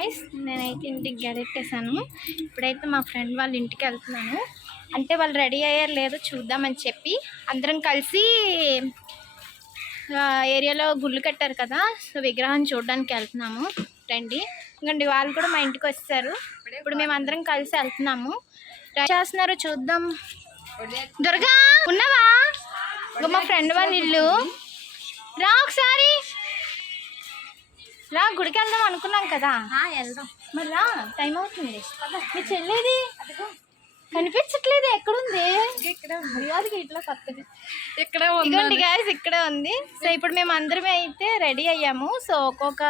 Guys, నేనైతే ఇంటికి గడెట్టేసాను. ఇప్పుడైతే మా ఫ్రెండ్ వాళ్ళ ఇంటికి వెళ్తున్నాను. అంటే వాళ్ళు రెడీ అయ్యారు లేదో చూద్దామని చెప్పి అందరం కలిసి ఏరియాలో గుళ్ళు కట్టారు కదా, సో విగ్రహాన్ని చూడడానికి వెళ్తున్నాము. రండి. ఇంకండి వాళ్ళు కూడా మా ఇంటికి వచ్చారు. ఇప్పుడు మేము అందరం కలిసి వెళ్తున్నాము. చేస్తున్నారు చూద్దాం. దుర్గా ఉన్నావా? మా ఫ్రెండ్ వాళ్ళ ఇల్లు. రా ఒకసారి రా, గుడికి వెళ్దాం అనుకున్నాం కదా. వెళ్దాం మరి రా, టైం అవుతుంది. మీ చెల్లేది కనిపించట్లేదు, ఎక్కడుంది? ఇట్లా కొత్తది ఇదిగోండి గాయస్, ఇక్కడే ఉంది. సో ఇప్పుడు మేము అందరమే అయితే రెడీ అయ్యాము. సో ఒక్కొక్క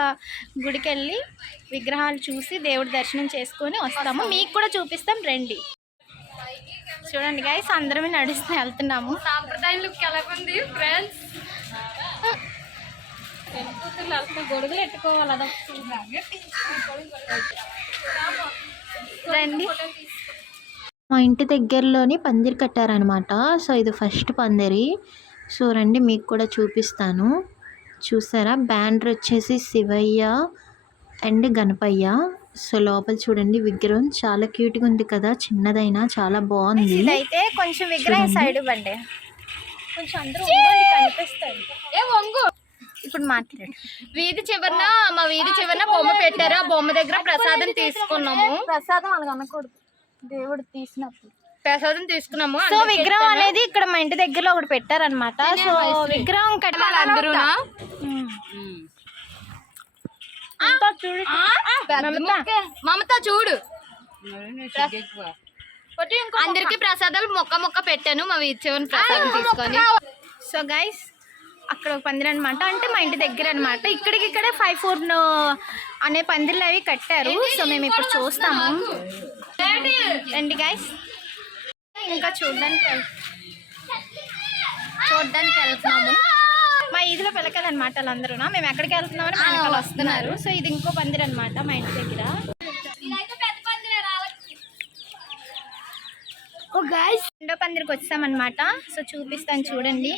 గుడికి వెళ్ళి విగ్రహాలు చూసి దేవుడి దర్శనం చేసుకొని వస్తాము. మీకు కూడా చూపిస్తాం, రండి. చూడండి గాయస్, అందరమే నడుస్తూ వెళ్తున్నాము. సాంప్రదాయం లుక్ ఎలా ఉంది ఫ్రెండ్స్? గొడుగులు ఎట్టుకోవాలి. రండి. మా ఇంటి దగ్గరలోని పందిరి కట్టారనమాట. సో ఇది ఫస్ట్ పందిరి. సో రండి, మీకు కూడా చూపిస్తాను. చూసారా, బ్యానర్ వచ్చేసి శివయ్య అండ్ గణపయ్య. సో లోపల చూడండి, విగ్రహం చాలా క్యూట్గా ఉంది కదా, చిన్నదైనా చాలా బాగుంది. ఇదైతే కొంచెం విగ్రహం సైడ్ ఇవ్వండి, కొంచెం అందరూ కనిపిస్తాయి. ఇప్పుడు మాట్లాడు. వీధి చివరన, మా వీధి చివరన బొమ్మ పెట్టారు. ఆ బొమ్మ దగ్గర ప్రసాదం తీసుకున్నాము. ప్రసాదం అలాగ అనకూడదు, దేవుడు తీసినప్పుడు ప్రసాదం తీసుకున్నాము. సో విగ్రహం అనేది ఇక్కడ మా ఇంటి దగ్గరలో ఒకటి పెట్టారనమాట. సో విగ్రహం కట్టాలి అందరూ. మమత చూడు, అందరికి ప్రసాదాలు మొక్క పెట్టాను. మా వీధి చివరన ప్రసాదం తీసుకొని. సో గైస్, అక్కడ ఒక పందిరి అనమాట, అంటే మా ఇంటి దగ్గర అనమాట. ఇక్కడికిక్కడే 5-4 అనే పందిర్లు అవి కట్టారు. సో మేము ఇప్పుడు చూస్తాము. రండి గైస్, ఇంకా చూడడానికి వెళ్తున్నాము. మా ఈదిలో పిల్లకదనమాట వాళ్ళందరూ. మేము ఎక్కడికి వెళ్తున్నామని మా వెనకాల వస్తున్నారు. సో ఇది ఇంకో పందిరి అనమాట మా ఇంటి దగ్గర. ఓ గైస్, రెండో పందిరికి వచ్చామన్నమాట. సో చూపిస్తాను చూడండి.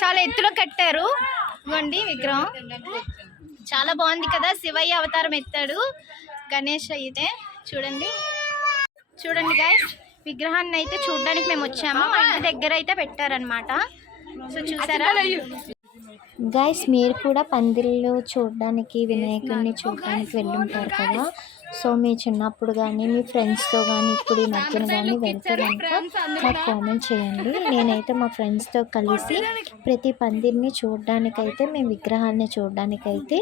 చాలా ఎత్తులో కట్టారు. ఇవ్వండి విగ్రహం, చాలా బాగుంది కదా. శివయ్య అవతారం ఎత్తాడు, గణేష్ అయితే. చూడండి గైస్, విగ్రహాన్ని అయితే చూడడానికి మేము వచ్చాము. మా ఇంటి దగ్గర అయితే పెట్టారనమాట. సో చూసారా గైస్, మీరు కూడా పందిరిలో చూడడానికి, వినాయకుడిని చూడడానికి వెళ్ళుంటారు కదా. సో మీ చిన్నప్పుడు కానీ మీ ఫ్రెండ్స్తో కానీ ఇప్పుడు ఈ మధ్యన కానీ వెళ్తే కనుక నాకు కామెంట్ చేయండి. నేనైతే మా ఫ్రెండ్స్తో కలిసి ప్రతి పందిరిని చూడడానికైతే, మేము విగ్రహాన్ని చూడడానికైతే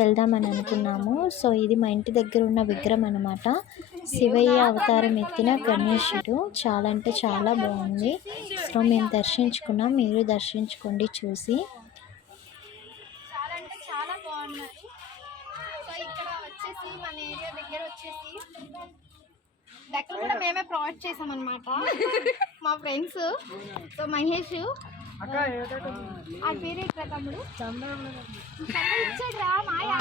వెళ్దామని అనుకున్నాము. సో ఇది మా ఇంటి దగ్గర ఉన్న విగ్రహం అనమాట. శివయ్య అవతారం ఎత్తిన గణేశుడు. చాలా అంటే చాలా బాగుంది. సో మేము దర్శించుకున్నాం, మీరు దర్శించుకోండి చూసి. చాలా బాగున్నాయి. సో ఇక్కడ వచ్చేసి మన ఏరియా దగ్గర వచ్చేసి డెక్కలు కూడా మేమే ప్రొవైడ్ చేసామన్నమాట, మా ఫ్రెండ్స్. సో మహేష్, ఆ పేరు ఏంట్రా తమ్ముడు? ఇచ్చాడురా మాయా.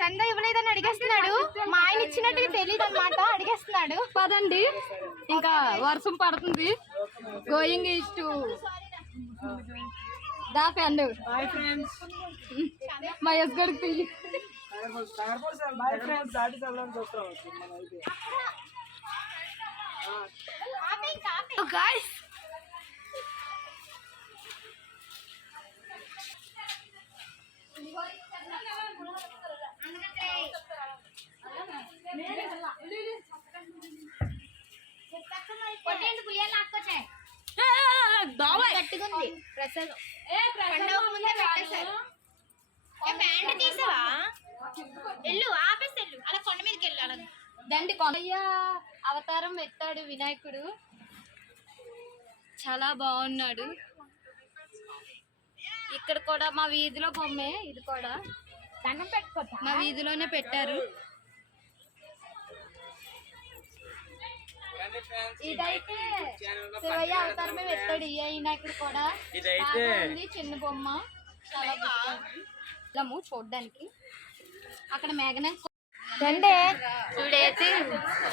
చందా ఇవ్వలేదని అడిగేస్తున్నాడు. మా ఆయన ఇచ్చినట్టుగా తెలియదు అనమాట, అడిగేస్తున్నాడు. పదండి, ఇంకా వర్షం పడుతుంది. Going is to the friend. Bye friends. Mahesh గడికి పెళ్ళి. గట్టిగుంది ప్రసాదం. బ్యాండ్ తీసావా? వెళ్ళు, ఆపేసి వెళ్ళు, అలా కొండ మీదకి వెళ్ళు. అలా దండి. కొండయ్య అవతారం ఎత్తాడు వినాయకుడు, చాలా బాగున్నాడు. ఇక్కడ కూడా మా వీధిలో బొమ్మే, ఇది కూడా దండం పెట్టుకోవచ్చా, మా వీధిలోనే పెట్టారు. ఇదైతే శివయ్య అవతారమే పెట్టాడు ఈ వినాయకుడు కూడా. చిన్న బొమ్మ, చాలా బాగుంది చూడడానికి. అక్కడ మేఘన రండి చూడైతే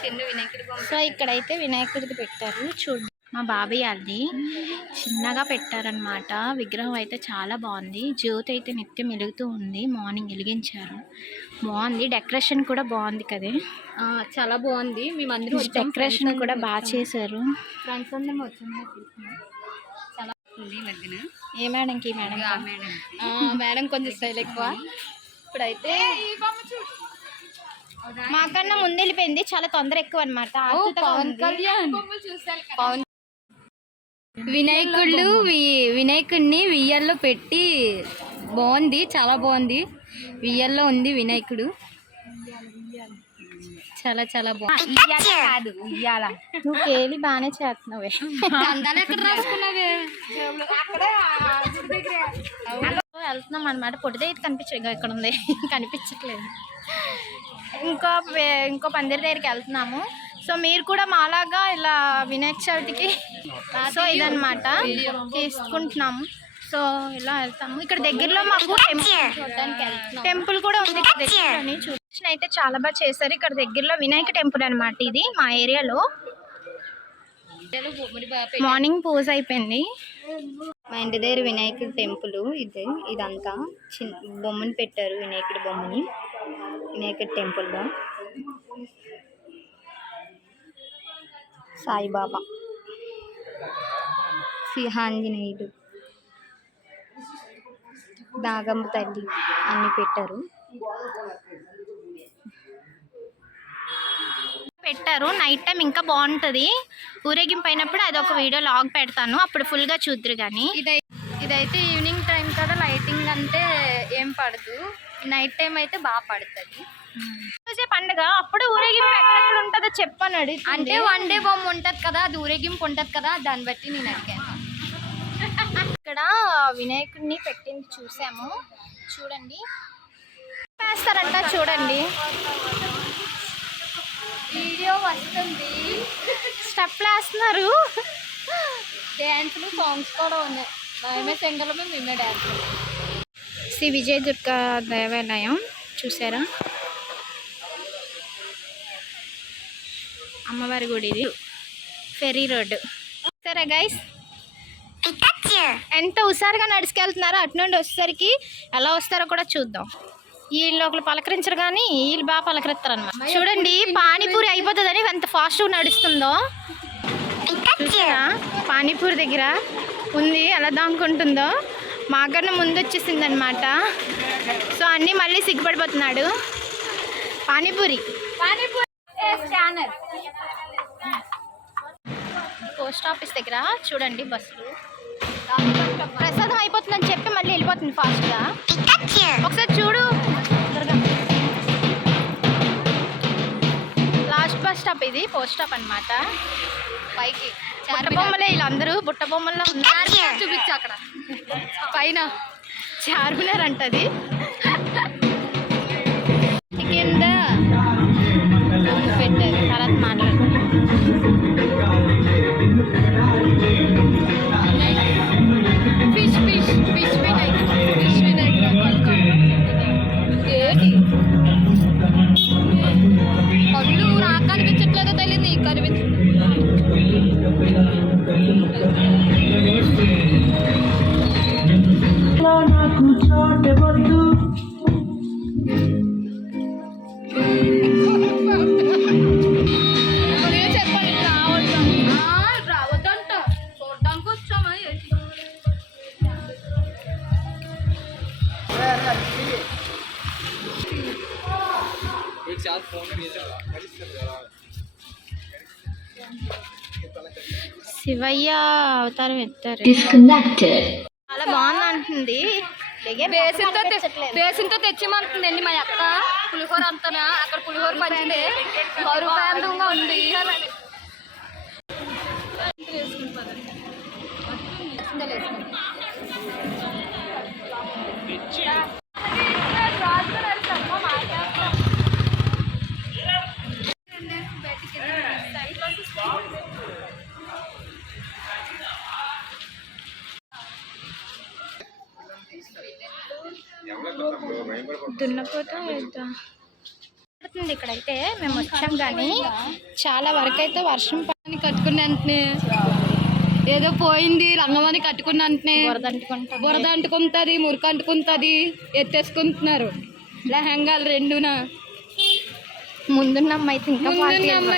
చిన్న వినాయకుడి బొమ్మ. సో ఇక్కడైతే వినాయకుడికి పెట్టారు చూడండి. మా బాబాయ్ అది చిన్నగా పెట్టారనమాట. విగ్రహం అయితే చాలా బాగుంది. జ్యోతి అయితే నిత్యం వెలుగుతూ ఉంది. మార్నింగ్ వెలిగించారు. బాగుంది. డెకరేషన్ కూడా బాగుంది కదే. చాలా బాగుంది. మేమందరం డెకరేషన్ కూడా బాగా చేశారు. ఫ్రెండ్స్ అందరం వచ్చాము. చాలా ఉంది మధ్యన. ఏ మేడంకి? మేడం మేడం కొంచెం స్టైల్ ఎక్కువ. ఇప్పుడైతే మాకన్నా ముందు వెళ్ళిపోయింది. చాలా తొందర ఎక్కువ అనమాట. పవన్ కళ్యాణ్ వినాయకుడిని వియ్యల్లో పెట్టి బాగుంది. చాలా బాగుంది. వియ్యల్లో ఉంది వినాయకుడు. చాలా చాలా బాగుంది. కాదు ఉయ్యాల. నువ్వు కేలి బాగానే చేస్తున్నావే. అందాలు ఎక్కడ రాసుకున్నావే? వెళ్తున్నాం అనమాట. పొట్టిదే ఇది కనిపించదు. ఇక్కడ ఉంది కనిపించట్లేదు. ఇంకో పందిరి దగ్గరికి వెళ్తున్నాము. సో మీరు కూడా మాలాగా ఇలా వినాయక చవితికి సో ఇదన్నమాట తీసుకుంటున్నాము. సో ఇలా వెళ్తాము. ఇక్కడ దగ్గరలో మాకు టెంపుల్ కూడా ఉంది. దగ్గరలోని చూసిన అయితే చాలా బాగా చేశారు. ఇక్కడ దగ్గరలో వినాయక టెంపుల్ అనమాట. ఇది మా ఏరియాలో మార్నింగ్ పూజ అయిపోయింది. మా ఇంటి దగ్గర వినాయకుడి టెంపుల్ ఇదంతా చిన్న బొమ్మని పెట్టారు. వినాయకుడి బొమ్మని వినాయకుడి టెంపుల్లో. సాయిబాబా, శ్రీహాంజనేయుడు, నాగమ్మ తల్లి అన్ని పెట్టారు. నైట్ టైం ఇంకా బాగుంటుంది. ఊరేగింపు అయినప్పుడు అదొక వీడియో లాగ్ పెడతాను. అప్పుడు ఫుల్గా చూద్దరు. కానీ ఇదైతే ఈవినింగ్ టైం కదా, లైటింగ్ అంటే ఏం పడదు. నైట్ టైం అయితే బాగా పడుతుంది. పండుగ అప్పుడు ఊరేగింపు ఎక్కడెక్కడ ఉంటుందో చెప్పాను. అంటే వన్ డే బొమ్మ ఉంటుంది కదా, అది ఊరేగింపు ఉంటుంది కదా, దాన్ని బట్టి నేను అడిగాను. ఇక్కడ వినాయకుడిని పెట్టింది చూసాము. చూడండి వేస్తారంట. చూడండి వీడియో వస్తుంది. స్టెప్లు వేస్తున్నారు. డ్యాన్సులు సాంగ్స్ కూడా ఉన్నాయి. మేమే సింగర్లు, మేమే డ్యాన్స్. శ్రీ విజయ దుర్గా దేవాలయం చూసారా? అమ్మవారి గుడి. ఇది ఫెరీ రోడ్డు. సరే గైస్, ఎంత హుషారుగా నడుచుకెళ్తున్నారో. అటు నుండి వచ్చేసరికి ఎలా వస్తారో కూడా చూద్దాం. వీళ్ళు ఒకరు పలకరించరు కానీ వీళ్ళు బాగా పలకరిస్తారు అనమాట. చూడండి పానీపూరి అయిపోతుందని ఎంత ఫాస్ట్గా నడుస్తుందో. చూసారా పానీపూరి దగ్గర ఉంది ఎలా దాముకుంటుందో. మాకన్నా ముందు వచ్చేసింది అనమాట. సో అన్నీ మళ్ళీ సిగ్గుపడిపోతున్నాడు. పానీపూరి స్కానర్. పోస్ట్ ఆఫీస్ దగ్గర చూడండి బస్సులు. ప్రసాదం అయిపోతుందని చెప్పి మళ్ళీ వెళ్ళిపోతుంది ఫాస్ట్గా. ఒకసారి చూడు. లాస్ట్ బస్ స్టాప్ ఇది. పోస్ట్ స్టాప్ అనమాట. పైకి బుట్ట బొమ్మలే వీళ్ళందరూ. బుట్ట బొమ్మల్లో చూపించు అక్కడ పైన చార్మినార్ అంటది. కింద పెట్టారు. తర్వాత మాట్లాడుతుంది. Fish fish fish Vinayak. Fish Vinayak కళ్ళు నాకు కనిపించట్లేదో తెలియదు. నీకు కనిపించట్లేదు. చెప్పండి రావద్దంట. చూడడానికి వచ్చామా? శివయ్య అవతారం ఎత్తారు. చాలా బాగుంది అంటుంది. బేసిన్తో తెచ్చిమంటుందండి మా అక్క. పులిహోర అంతనా అక్కడ పులిహోర పంచింది. బరువుగా ఉంది. దున్నపోతా పడుతుంది. ఇక్కడైతే మేము వచ్చాం కానీ చాలా వరకు అయితే వర్షం కట్టుకునే ఏదో పోయింది రంగమని కట్టుకున్న వెంటనే బురద అంటుకుంటుంది, మురికి అంటుకుంటుంది, ఎత్తేసుకుంటున్నారు లెహంగాలు రెండున. ముందున్న అమ్మ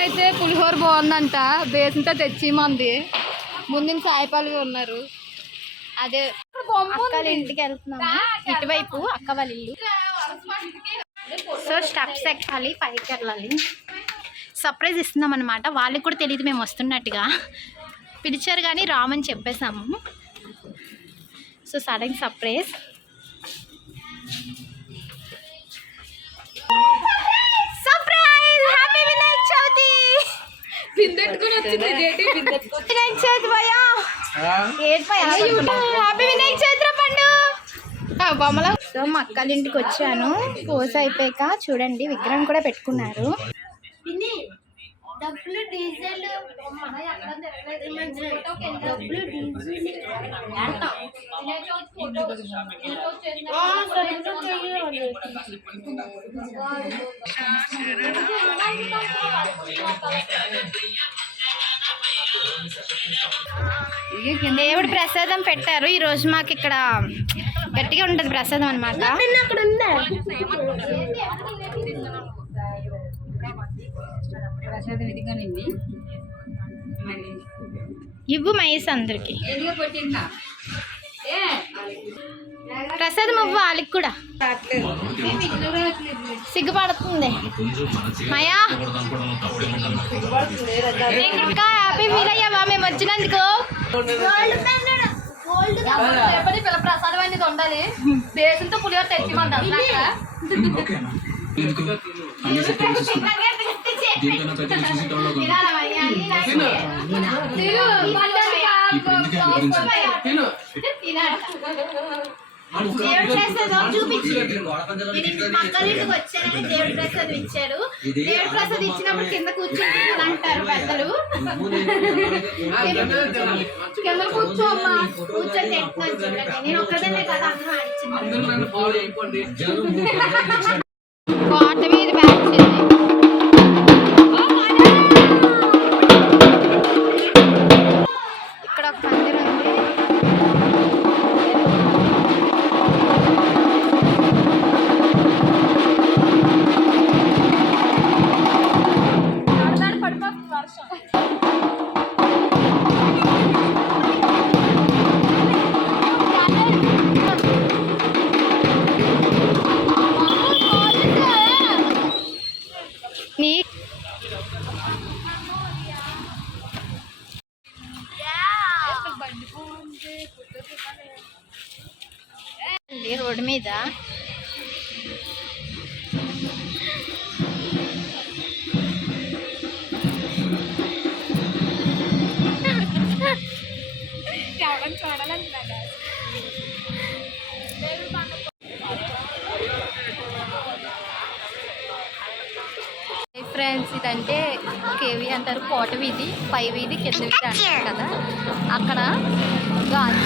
అయితే పులిహోర బాగుందంట, బేసంతో తెచ్చి మంది ముందు సాయిపాలుగా ఉన్నారు. అదే అక్కల ఇంటికి వెళ్తున్నాము, ఇటువైపు అక్క వాళ్ళ ఇల్లు. సో స్టెప్స్ ఎక్కాలి, పైకి వెళ్ళాలి. సర్ప్రైజ్ ఇస్తున్నాం అనమాట. వాళ్ళకి కూడా తెలియదు మేము వస్తున్నట్టుగా. పిలిచారు కానీ రామని చెప్పేసాము. So sudden surprise. Surprise! Happy Vinayaka Chavithi! Vinayaka Chavithi భయ్యా, హ్యాపీ వినాయక చవితి పండు బొమ్మల. సో మా అక్కల ఇంటికి వచ్చాను. పూజ అయిపోయాక చూడండి విగ్రహం కూడా పెట్టుకున్నారు. దేవుడి ప్రసాదం పెట్టారు ఈ రోజు. మాకు ఇక్కడ గట్టిగా ఉంటది ప్రసాదం అనమాట. ఇవ్వు మహేష్ అందరికి ప్రసాదం ఇవ్వు, వాళ్ళకి కూడా సిగ్గుపడుతుంది. మయా ఇంకా హ్యాపీ ఫీల్ అయ్యావా మేము వచ్చినందుకు? ప్రసాదం అనేది ఉండాలి, బేసంతో పులిహోర తెచ్చిమంటారు. దేవుడి ప్రసాదం చూపించి పక్కలింటికి వచ్చానని దేవుడి ప్రసాదం ఇచ్చారు. దేవుడి ప్రసాదం ఇచ్చినప్పుడు కింద కూర్చుంటే అంటారు పెద్దలు. కింద కూర్చోమ్మా, కూర్చొని తెచ్చుకొని నేను ఒక్కదన్నే కదా అందరూ ఆడిచ్చింది. కోట మీద బ్యాచ్ ఇక్కడ ఒక మందిరం ఉంది. రోడ్డు మీద ఫ్రెండ్స్, ఇదంటే కేవీ అంటారు, కోట వీధి, పై వీధి, కింద వీధి అంటారు కదా. అక్కడ గాజు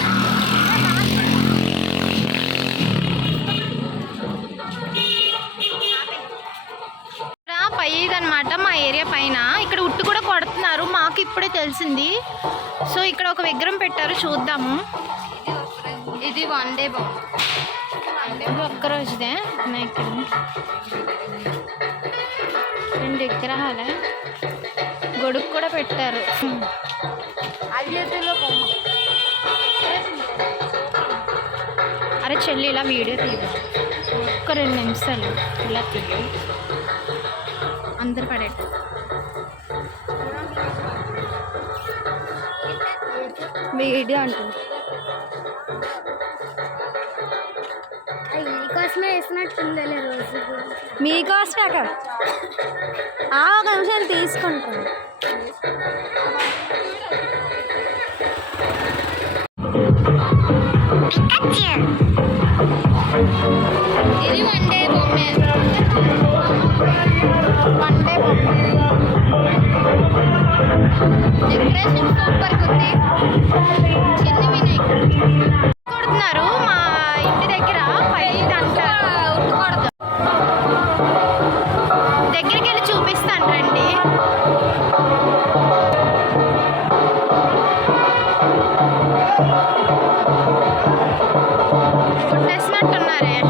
పైది అనమాట, మా ఏరియా పైన. ఇక్కడ ఉట్టు కూడా కొడుతున్నారు, మాకు ఇప్పుడే తెలిసింది. సో ఇక్కడ ఒక విగ్రహం పెట్టారు, చూద్దాము. ఇది వన్ డే బాగుంది, ఒక్కరోజుదే. ఇక్కడ 2 విగ్రహాలే, గొడుగు కూడా పెట్టారు. అరే చెల్లి ఇలా వీడియో తీయ, ఒక్క 2 నిమిషాలు ఇలా తీయ, అందరు పడేట. వీడియో అంటుంది, మీకోసమే వేసినట్టుంది రోజు. మీకోసమే అక్క. ఒక నిమిషాలు తీసుకుంటాను. ఇది వన్ డే బొమ్మే, వన్ డే బొమ్మే. డెకరేషన్ సూపర్ ఉంది. చిన్న వినాయకుడు కొడుతున్నారు మా ఇంటి దగ్గర, పైది అంటారు. దగ్గరికి వెళ్ళి చూపిస్తాను రండి. సరే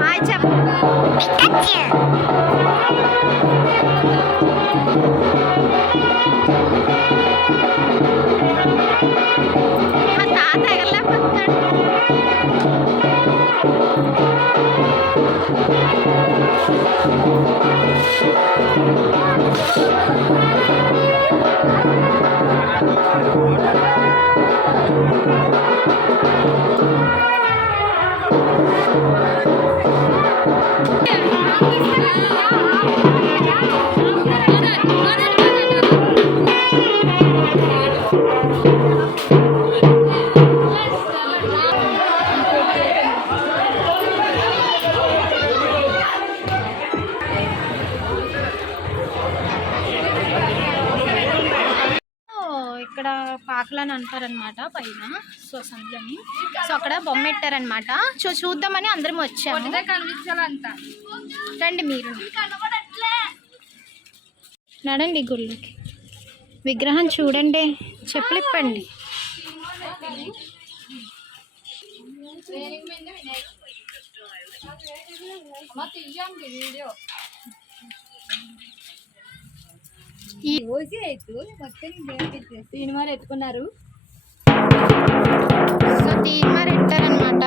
హాయ్ చెప్పు మా తాత ఎగలేకపోతున్నాడు. ఇక్కడ పాకలని అంటారనమాట పైన. సో సందులని సో అక్కడ బొమ్మ పెట్టారనమాట. చూద్దామని అందరం వచ్చాము. రండి మీరు నడండి గుళ్ళకి. విగ్రహం చూడండి, చెప్పులు ఇప్పండి. సినిమాలు ఎత్తుకున్నారు. సో తీన్మార్ ఎట్టారనమాట.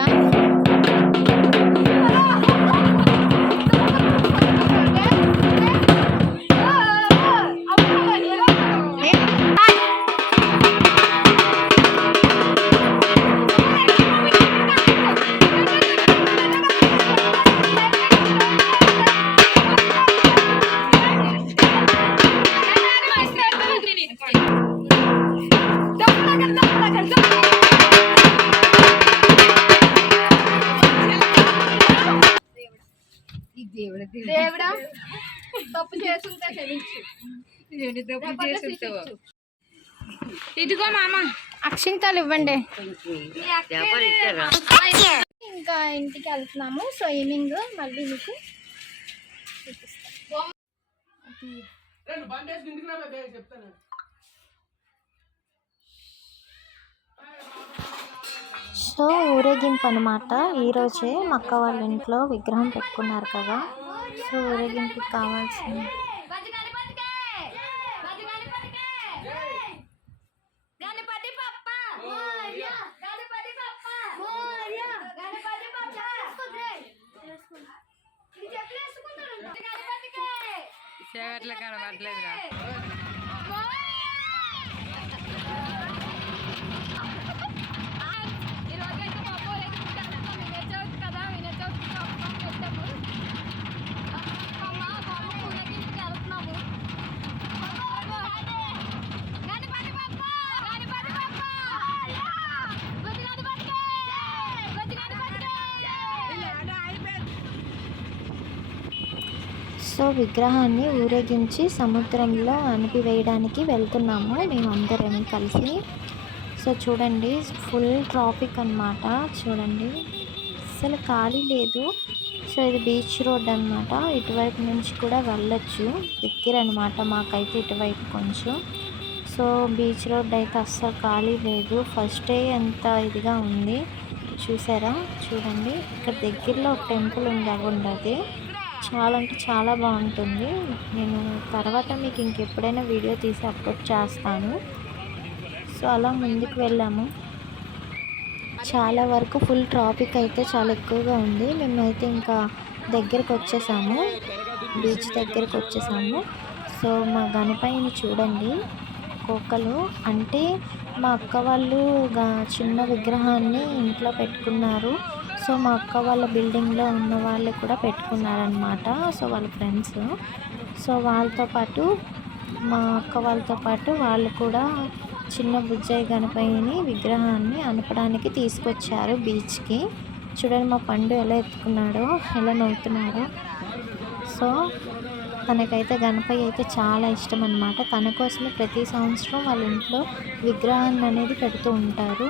దేవుడా తప్పు చేస్తుంటే క్షమించు. ఇదిగో మామ అక్షింతలు ఇవ్వండి. ఇంకా ఇంటికి వెళ్తున్నాము. సో ఈవినింగ్ మళ్ళీ మీకు సో ఊరేగింపు అనమాట. ఈరోజే మా అక్క వాళ్ళ ఇంట్లో విగ్రహం పెట్టుకున్నారు కదా. సో ఊరేగింపుకి కావాల్సింది కనబడలేదురా. సో విగ్రహాన్ని ఊరేగించి సముద్రంలో అనిపివేయడానికి వెళ్తున్నాము మేమందరం కలిసి. సో చూడండి ఫుల్ ట్రాఫిక్ అన్నమాట. చూడండి అసలు ఖాళీ లేదు. సో ఇది బీచ్ రోడ్ అన్నమాట. ఇటువైపు నుంచి కూడా వెళ్ళొచ్చు, దగ్గర అనమాట మాకైతే ఇటువైపు కొంచెం. సో బీచ్ రోడ్ అయితే అస్సలు ఖాళీ లేదు. ఫస్ట్ డే ఎంత ఇదిగా ఉంది చూసారా. చూడండి ఇక్కడ దగ్గరలో ఒక టెంపుల్ ఉంది, అవి ఉండదు. చాలా అంటే చాలా బాగుంటుంది. నేను తర్వాత మీకు ఇంకెప్పుడైనా వీడియో తీసి అప్లోడ్ చేస్తాను. సో అలా ముందుకు వెళ్ళాము. చాలా వరకు ఫుల్ ట్రాఫిక్ అయితే చాలా ఎక్కువగా ఉంది. మేమైతే ఇంకా దగ్గరికి వచ్చేసాము, బీచ్ దగ్గరికి వచ్చేసాము. సో మా గణపయ్యని చూడండి, కోకలు అంటే మా అక్క వాళ్ళు చిన్న విగ్రహాన్ని ఇంట్లో పెట్టుకున్నారు. సో మా అక్క వాళ్ళ బిల్డింగ్లో ఉన్న వాళ్ళు కూడా పెట్టుకున్నారనమాట. సో వాళ్ళ ఫ్రెండ్స్. సో వాళ్ళతో పాటు మా అక్క వాళ్ళతో పాటు వాళ్ళు కూడా చిన్న బుజ్జయ్య గణపయ్యని విగ్రహాన్ని అనపడానికి తీసుకొచ్చారు బీచ్కి. చూడండి మా పండు ఎలా ఎత్తుకున్నాడో, ఎలా నవ్వుతున్నాడో. సో తనకైతే గణపయ్య అయితే చాలా ఇష్టం అన్నమాట. తన కోసమే ప్రతి సంవత్సరం వాళ్ళ ఇంట్లో విగ్రహాన్ని అనేది పెడుతూ ఉంటారు.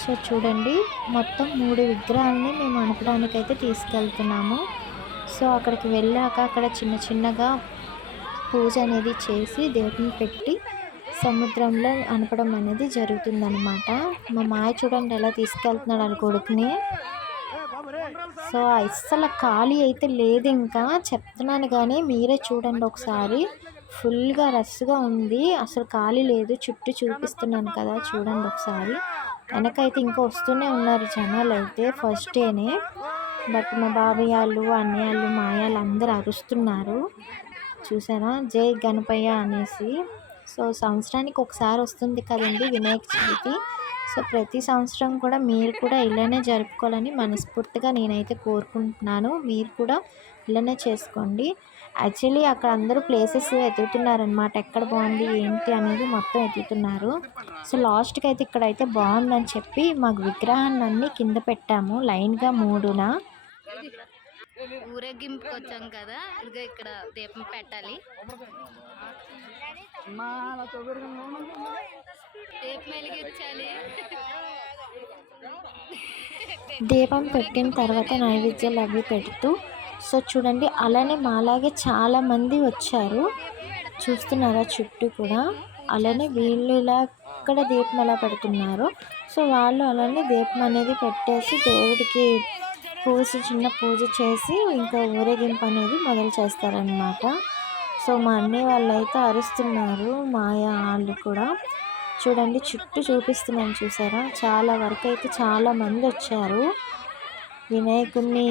సో చూడండి, మొత్తం 3 విగ్రహాలని మేము అనపడానికి అయితే తీసుకెళ్తున్నాము. సో అక్కడికి వెళ్ళాక అక్కడ చిన్న చిన్నగా పూజ అనేది చేసి దేవుని పెట్టి సముద్రంలో అనపడం అనేది జరుగుతుందన్నమాట. మా మాయ చూడండి ఎలా తీసుకెళ్తున్నాడు వాళ్ళ కొడుకుని. సో అస్సలు ఖాళీ అయితే లేదు, ఇంకా చెప్తున్నాను కానీ మీరే చూడండి ఒకసారి. ఫుల్గా రష్గా ఉంది, అసలు ఖాళీ లేదు. చుట్టూ చూపిస్తున్నాను కదా, చూడండి ఒకసారి. వెనకైతే ఇంకా వస్తూనే ఉన్నారు జనాలు అయితే, ఫస్ట్ డేనే. బట్ మా బాబాయ్ వాళ్ళు, అన్నయ్యలు, మాయాలు అందరూ అరుస్తున్నారు చూసారా, జై గణపయ్య అనేసి. సో సంవత్సరానికి ఒకసారి వస్తుంది కదండి వినాయక చవితి. సో ప్రతి సంవత్సరం కూడా మీరు కూడా ఇలానే జరుపుకోవాలని మనస్ఫూర్తిగా నేనైతే కోరుకుంటున్నాను. మీరు కూడా ఇలానే చేసుకోండి. యాక్చువల్లీ అక్కడ అందరూ ప్లేసెస్ ఎదుగుతున్నారనమాట, ఎక్కడ బాగుంది ఏంటి అనేది మొత్తం ఎదుగుతున్నారు. సో లాస్ట్కి అయితే ఇక్కడైతే బాగుందని చెప్పి మాకు విగ్రహాన్ని అన్నీ కింద పెట్టాము లైన్గా 3న. ఊరేగింపుకి వచ్చాం కదా, ఇంకా ఇక్కడ దీపం పెట్టాలి. దీపం పెట్టిన తర్వాత నైవేద్యాలు అవి పెడుతూ, సో చూడండి అలానే మాలాగే చాలామంది వచ్చారు చూస్తున్నారా చుట్టూ కూడా. అలానే వీళ్ళు ఇలా ఇక్కడ దీపం ఎలా పెడుతున్నారు, సో వాళ్ళు అలానే దీపం అనేది పెట్టేసి దేవుడికి చిన్న పూజ చేసి ఇంకా ఊరేగింపు అనేది మొదలు చేస్తారనమాట. సో మా అన్నయ్య వాళ్ళు అయితే అరుస్తున్నారు, మాయా వాళ్ళు కూడా. చూడండి చుట్టూ చూపిస్తున్నాను చూసారా, చాలా వరకు అయితే చాలా మంది వచ్చారు. వినాయకుడిని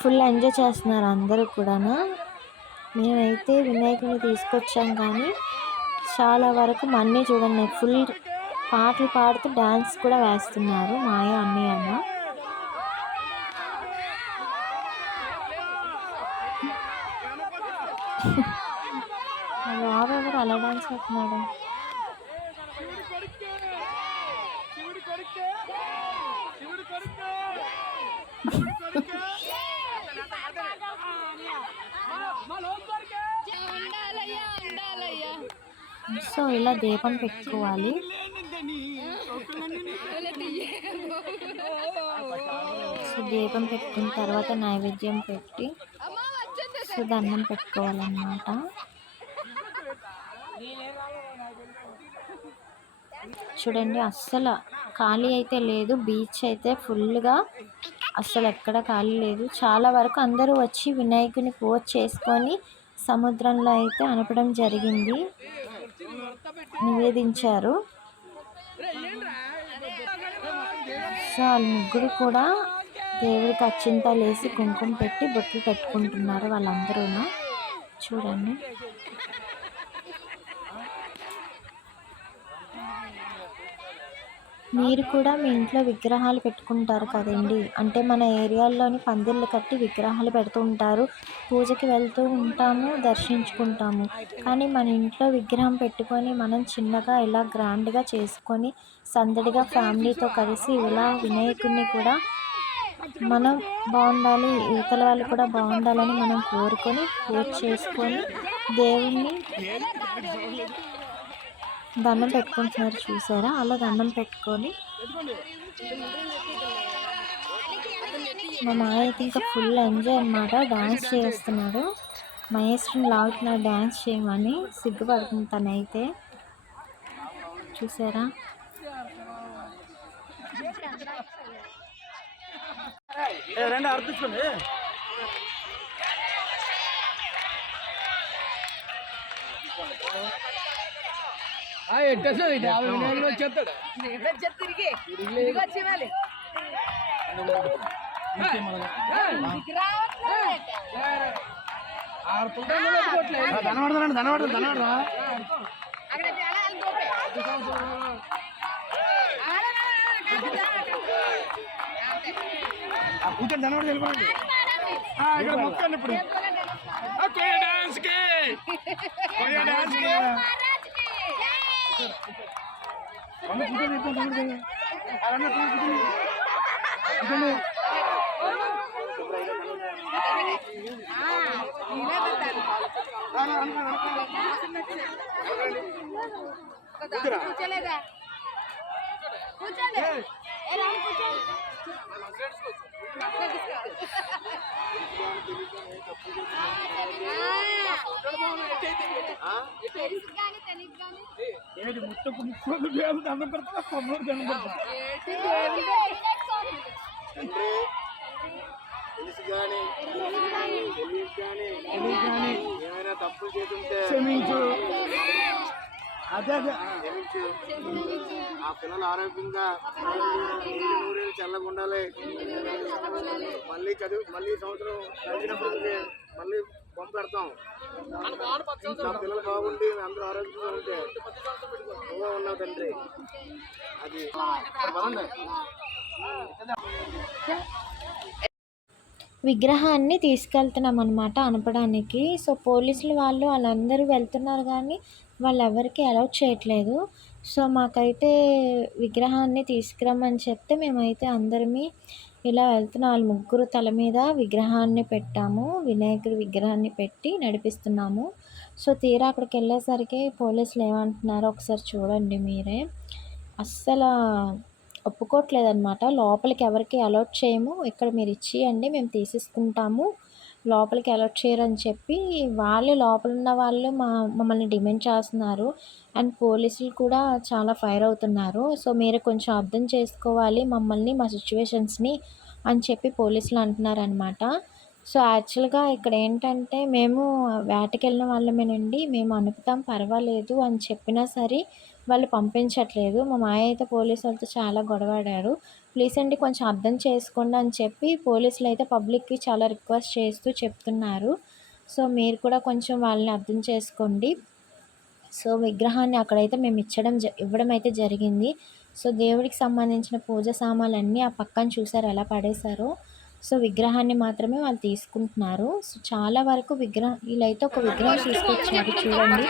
ఫుల్ ఎంజాయ్ చేస్తున్నారు అందరూ కూడా. మేమైతే వినాయకుడిని తీసుకొచ్చాం కానీ చాలా వరకు మా అన్నయ్య చూడండి ఫుల్ పాటలు పాడుతూ డ్యాన్స్ కూడా వేస్తున్నారు మాయా అన్నయ్య అన్న. బాబు ఎవరు అలా డాన్స్ అవుతున్నాడు. సో ఇలా దీపం పెట్టుకోవాలి. సో దీపం పెట్టుకున్న తర్వాత నైవేద్యం పెట్టి సో దండం పెట్టుకోవాలన్నమాట. చూడండి అస్సలు ఖాళీ అయితే లేదు, బీచ్ అయితే ఫుల్గా అస్సలు ఎక్కడ ఖాళీ లేదు. చాలా వరకు అందరూ వచ్చి వినాయకుని పూజ చేసుకొని సముద్రంలో అయితే అనపడం జరిగింది, నివేదించారు. సో వాళ్ళు ముగ్గురు కూడా దేవుడికి అక్షింతలు వేసి కుంకుమ పెట్టి బొట్లు పెట్టుకుంటున్నారు వాళ్ళందరూ. చూడండి మీరు కూడా మీ ఇంట్లో విగ్రహాలు పెట్టుకుంటారు కదండి, అంటే మన ఏరియాల్లోని పందిళ్ళు కట్టి విగ్రహాలు పెడుతూ ఉంటారు, పూజకి వెళ్తూ ఉంటాము, దర్శించుకుంటాము. కానీ మన ఇంట్లో విగ్రహం పెట్టుకొని మనం చిన్నగా ఇలా గ్రాండ్గా చేసుకొని సందడిగా ఫ్యామిలీతో కలిసి ఇలా వినాయకుడిని కూడా మనం బాగుండాలి, ఇవతల వాళ్ళు కూడా బాగుండాలని మనం కోరుకొని పూజ చేసుకొని దేవుణ్ణి దండం పెట్టుకుంటున్నారు చూసారా. అలా దండం పెట్టుకొని మా మాయ అయితే ఇంకా ఫుల్ ఎంజాయ్ అన్నమాట, డ్యాన్స్ చేస్తున్నాడు. మహేష్ని లాగుతున్నాడు డ్యాన్స్ చేయమని, సిగ్గుపడుతుంది తనైతే చూసారా. చెప్తాడు ధనవాడరా కూర్చొని ధనవాడు వెళ్ళిపోండి ఇక్కడ మొక్కండి ఇప్పుడు. డాన్స్ కి ఏంటి ముట్టకు ముక్కలు దండం పెడతా కొమ్మలు దండం పెడతా తెలుసు కానీ ఏమైనా తప్పులు చేస్తుంటే క్షమించు. అదే క్షమించు. ఆ పిల్లలు ఆరోగ్యంగా నూరేళ్ళు చల్లగా ఉండాలి. మళ్ళీ సంవత్సరం కలిసినప్పటికీ మళ్ళీ బొమ్మ పెడతాం. నా పిల్లలు బాగుండి అందరూ ఆరోగ్యంగా ఉంటే నువ్వే ఉన్నావు తండ్రి. అది విగ్రహాన్ని తీసుకెళ్తున్నాం అనమాట అనపడానికి. సో పోలీసులు వాళ్ళందరూ వెళ్తున్నారు కానీ వాళ్ళు ఎవరికి అలౌట్ చేయట్లేదు. సో మాకైతే విగ్రహాన్ని తీసుకురమ్మని చెప్తే మేమైతే అందరమీ ఇలా వెళ్తున్నాం. వాళ్ళు ముగ్గురు తల మీద విగ్రహాన్ని పెట్టాము, వినాయకుడి విగ్రహాన్ని పెట్టి నడిపిస్తున్నాము. సో తీరా అక్కడికి వెళ్ళేసరికి పోలీసులు ఏమంటున్నారో ఒకసారి చూడండి మీరే. అస్సలు ఒప్పుకోవట్లేదన్నమాట. లోపలికి ఎవరికి అలౌట్ చేయము, ఇక్కడ మీరు ఇచ్చేయండి మేము తీసుకుంటాము, లోపలికి అలౌట్ చేయరని చెప్పి వాళ్ళు లోపల ఉన్న వాళ్ళు మమ్మల్ని డిమాండ్ చేస్తున్నారు. అండ్ పోలీసులు కూడా చాలా ఫైర్ అవుతున్నారు. సో మీరు కొంచెం అర్థం చేసుకోవాలి మమ్మల్ని, మా సిచ్యువేషన్స్ని అని చెప్పి పోలీసులు అంటున్నారనమాట. సో యాక్చువల్గా ఇక్కడ ఏంటంటే మేము వేటకి వెళ్ళిన వాళ్ళమేనండి, మేము అనుపుతాం పర్వాలేదు అని చెప్పినా సరే వాళ్ళు పంపించట్లేదు. మా మాయ అయితే పోలీసు వాళ్ళతో చాలా గొడవాడారు. ప్లీజ్ అండి కొంచెం అర్థం చేసుకోండి అని చెప్పి పోలీసులు అయితే పబ్లిక్కి చాలా రిక్వెస్ట్ చేస్తూ చెప్తున్నారు. సో మీరు కూడా కొంచెం వాళ్ళని అర్థం చేసుకోండి. సో విగ్రహాన్ని అక్కడైతే మేము ఇవ్వడం అయితే జరిగింది. సో దేవుడికి సంబంధించిన పూజ సామాన్లన్నీ ఆ పక్కన చూసారు ఎలా పడేశారో. సో విగ్రహాన్ని మాత్రమే వాళ్ళు తీసుకుంటున్నారు. సో చాలా వరకు వీళ్ళైతే ఒక విగ్రహం తీసుకొచ్చారు చూడండి.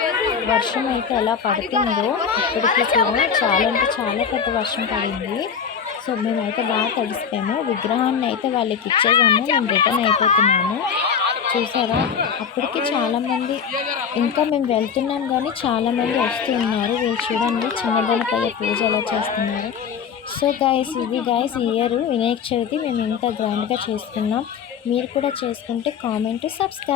వర్షం అయితే ఎలా పడుతుందో ఇప్పటికీ కూడా చాలా అంటే చాలా పెద్ద వర్షం పడింది. సో మేమైతే బాగా తడిసిపోయాము. విగ్రహాన్ని అయితే వాళ్ళకి ఇచ్చేసాము, మేము రిటర్న్ అయిపోతున్నాము. చూసారా అప్పటికి చాలామంది, ఇంకా మేము వెళ్తున్నాం కానీ చాలామంది వస్తూ ఉన్నారు. వీళ్ళు చూడండి చిన్న గణపయ్య పూజ ఎలా చేస్తున్నారు. సో గైస్ ఇది ఈ ఇయర్ వినాయక చవితి మేము ఇంత గ్రాండ్గా చేసుకున్నాం. మీరు కూడా చేసుకుంటే కామెంట్, సబ్స్క్రైబ్.